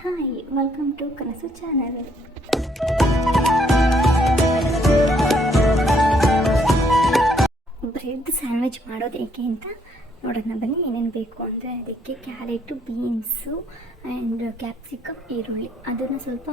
Hi, welcome to ಕನಸು channel. Bread sandwich ಮಾಡೋದು ಏಕೆ ಅಂತ ನೋಡೋಣ ಬನ್ನಿ. ಏನೇನು ಬೇಕು ಅಂದರೆ ಅದಕ್ಕೆ ಕ್ಯಾರೆಟು, ಬೀನ್ಸು ಆ್ಯಂಡ್ ಕ್ಯಾಪ್ಸಿಕಮ್, ಈರುಳ್ಳಿ ಅದನ್ನು ಸ್ವಲ್ಪ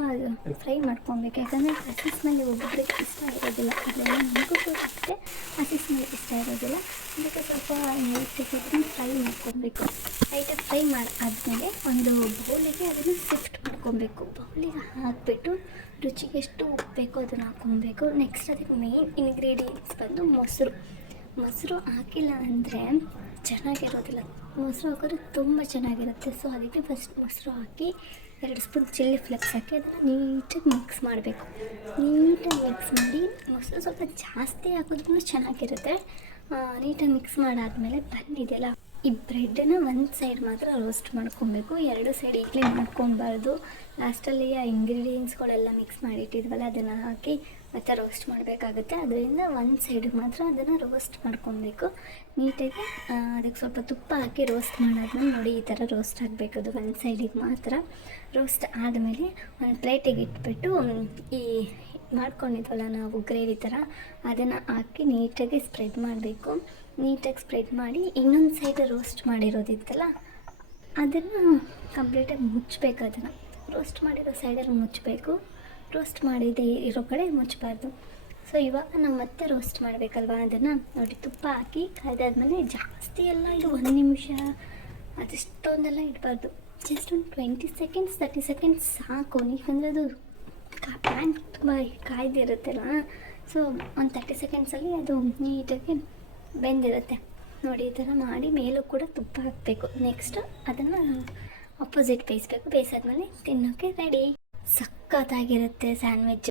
ಫ್ರೈ ಮಾಡ್ಕೊಬೇಕು. ಯಾಕಂದರೆ ಹಸಿ ಸ್ಮೆಲ್ ಒಬ್ಬೊಬ್ಬರಿಗೆ ಇಷ್ಟ ಇರೋದಿಲ್ಲ. ಅದೆಲ್ಲ ನಮಗೂ ಕೂಡ ಅಷ್ಟೇ ಹಸಿ ಸ್ಮೆಲ್ ಇಷ್ಟ ಇರೋದಿಲ್ಲ. ಅದಕ್ಕೆ ಸ್ವಲ್ಪ ಲೈಟಾಗಿ ಫ್ರೈ ಮಾಡ್ಕೊಬೇಕು. ಲೈಟಾಗಿ ಫ್ರೈ ಆದಮೇಲೆ ಒಂದು ಬೌಲಿಗೆ ಅದನ್ನು ಶಿಫ್ಟ್ ಮಾಡ್ಕೊಬೇಕು. ಬೌಲಿಗೆ ಹಾಕಿಬಿಟ್ಟು ರುಚಿಗೆ ಎಷ್ಟು ಉಪ್ಪು ಬೇಕೋ ಅದನ್ನು ಹಾಕ್ಕೊಬೇಕು. ನೆಕ್ಸ್ಟ್ ಅದಕ್ಕೆ ಮೇನ್ ಇಂಗ್ರೀಡಿಯೆಂಟ್ಸ್ ಬಂದು ಮೊಸರು ಹಾಕಿಲ್ಲ ಅಂದರೆ ಚೆನ್ನಾಗಿರೋದಿಲ್ಲ. ಮೊಸರು ಹಾಕಿದ್ರೆ ತುಂಬ ಚೆನ್ನಾಗಿರುತ್ತೆ. ಸೊ ಅದಕ್ಕೆ ಫಸ್ಟ್ ಮೊಸರು ಹಾಕಿ 2 ಸ್ಪೂನ್ ಚಿಲ್ಲಿ ಫ್ಲೇಕ್ಸ್ ಹಾಕಿ ಅದನ್ನು ನೀಟಾಗಿ ಮಿಕ್ಸ್ ಮಾಡಬೇಕು. ನೀಟಾಗಿ ಮಿಕ್ಸ್ ಮಾಡಿ ಮೊಸರು ಸ್ವಲ್ಪ ಜಾಸ್ತಿ ಹಾಕಿದ್ರೂ ಚೆನ್ನಾಗಿರುತ್ತೆ. ನೀಟಾಗಿ ಮಿಕ್ಸ್ ಮಾಡಾದಮೇಲೆ ಬನ್ ಇದೆಯಲ್ಲ, ಈ ಬ್ರೆಡ್ಡನ್ನು ಒಂದು ಸೈಡ್ ಮಾತ್ರ ರೋಸ್ಟ್ ಮಾಡ್ಕೊಬೇಕು. 2 ಸೈಡ್ ಈಗಲೇ ಮಾಡ್ಕೊಬಾರ್ದು. ಲಾಸ್ಟಲ್ಲಿ ಆ ಇಂಗ್ರೀಡಿಯೆಂಟ್ಸ್ಗಳೆಲ್ಲ ಮಿಕ್ಸ್ ಮಾಡಿಟ್ಟಿದ್ವಲ್ಲ ಅದನ್ನು ಹಾಕಿ ಮತ್ತು ರೋಸ್ಟ್ ಮಾಡಬೇಕಾಗುತ್ತೆ. ಅದರಿಂದ ಒಂದು ಸೈಡಿಗೆ ಮಾತ್ರ ಅದನ್ನು ರೋಸ್ಟ್ ಮಾಡ್ಕೊಬೇಕು ನೀಟಾಗಿ. ಅದಕ್ಕೆ ಸ್ವಲ್ಪ ತುಪ್ಪ ಹಾಕಿ ರೋಸ್ಟ್ ಮಾಡಾದ್ಮೇಲೆ ನೋಡಿ ಈ ಥರ ರೋಸ್ಟ್ ಆಗಬೇಕು. ಅದು ಒಂದು ಸೈಡಿಗೆ ಮಾತ್ರ ರೋಸ್ಟ್ ಆದಮೇಲೆ ಒಂದು ಪ್ಲೇಟಿಗೆ ಇಟ್ಬಿಟ್ಟು ಈ ಮಾಡ್ಕೊಂಡಿದ್ವಲ್ಲ ನಾವು ಗ್ರೇವಿ ಥರ ಅದನ್ನು ಹಾಕಿ ನೀಟಾಗಿ ಸ್ಪ್ರೆಡ್ ಮಾಡಬೇಕು. ನೀಟಾಗಿ ಸ್ಪ್ರೆಡ್ ಮಾಡಿ ಇನ್ನೊಂದು ಸೈಡ್ ರೋಸ್ಟ್ ಮಾಡಿರೋದಿತ್ತಲ್ಲ ಅದನ್ನು ಕಂಪ್ಲೀಟಾಗಿ ಮುಚ್ಚಬೇಕು. ಅದನ್ನು ರೋಸ್ಟ್ ಮಾಡಿರೋ ಸೈಡಲ್ಲಿ ಮುಚ್ಚಬೇಕು. ರೋಸ್ಟ್ ಮಾಡಿದೆ ಇರೋ ಕಡೆ ಮುಚ್ಚಬಾರ್ದು. ಸೊ ಇವಾಗ ನಾವು ಮತ್ತೆ ರೋಸ್ಟ್ ಮಾಡಬೇಕಲ್ವ, ಅದನ್ನು ನೋಡಿ ತುಪ್ಪ ಹಾಕಿ ಕಾಯ್ದಾದ್ಮೇಲೆ ಜಾಸ್ತಿ ಎಲ್ಲ ಇದು 1 ನಿಮಿಷ ಅದೆಷ್ಟೊಂದೆಲ್ಲ ಇಡಬಾರ್ದು. ಜಸ್ಟ್ ಒಂದು 20 ಸೆಕೆಂಡ್ಸ್ 30 ಸೆಕೆಂಡ್ಸ್ ಸಾಕು. ಯಾಕಂದರೆ ಅದು ಪ್ಯಾನ್ ತುಂಬ ಕಾಯ್ದಿರುತ್ತಲ್ಲ. ಸೊ ಒಂದು 30 ಸೆಕೆಂಡ್ಸಲ್ಲಿ ಅದು ನೀಟಾಗಿ ಬೆಂದಿರುತ್ತೆ. ನೋಡಿ ಈ ಥರ ಮಾಡಿ ಮೇಲೂ ಕೂಡ ತುಪ್ಪ ಹಾಕಬೇಕು. ನೆಕ್ಸ್ಟ್ ಅದನ್ನು ಆಪೋಸಿಟ್ ಬೇಯಿಸಬೇಕು. ಬೇಯಿಸಾದ್ಮೇಲೆ ತಿನ್ನೋಕ್ಕೆ ರೆಡಿ. ಸಖತ್ತಾಗಿರುತ್ತೆ ಸ್ಯಾಂಡ್ವಿಚ್.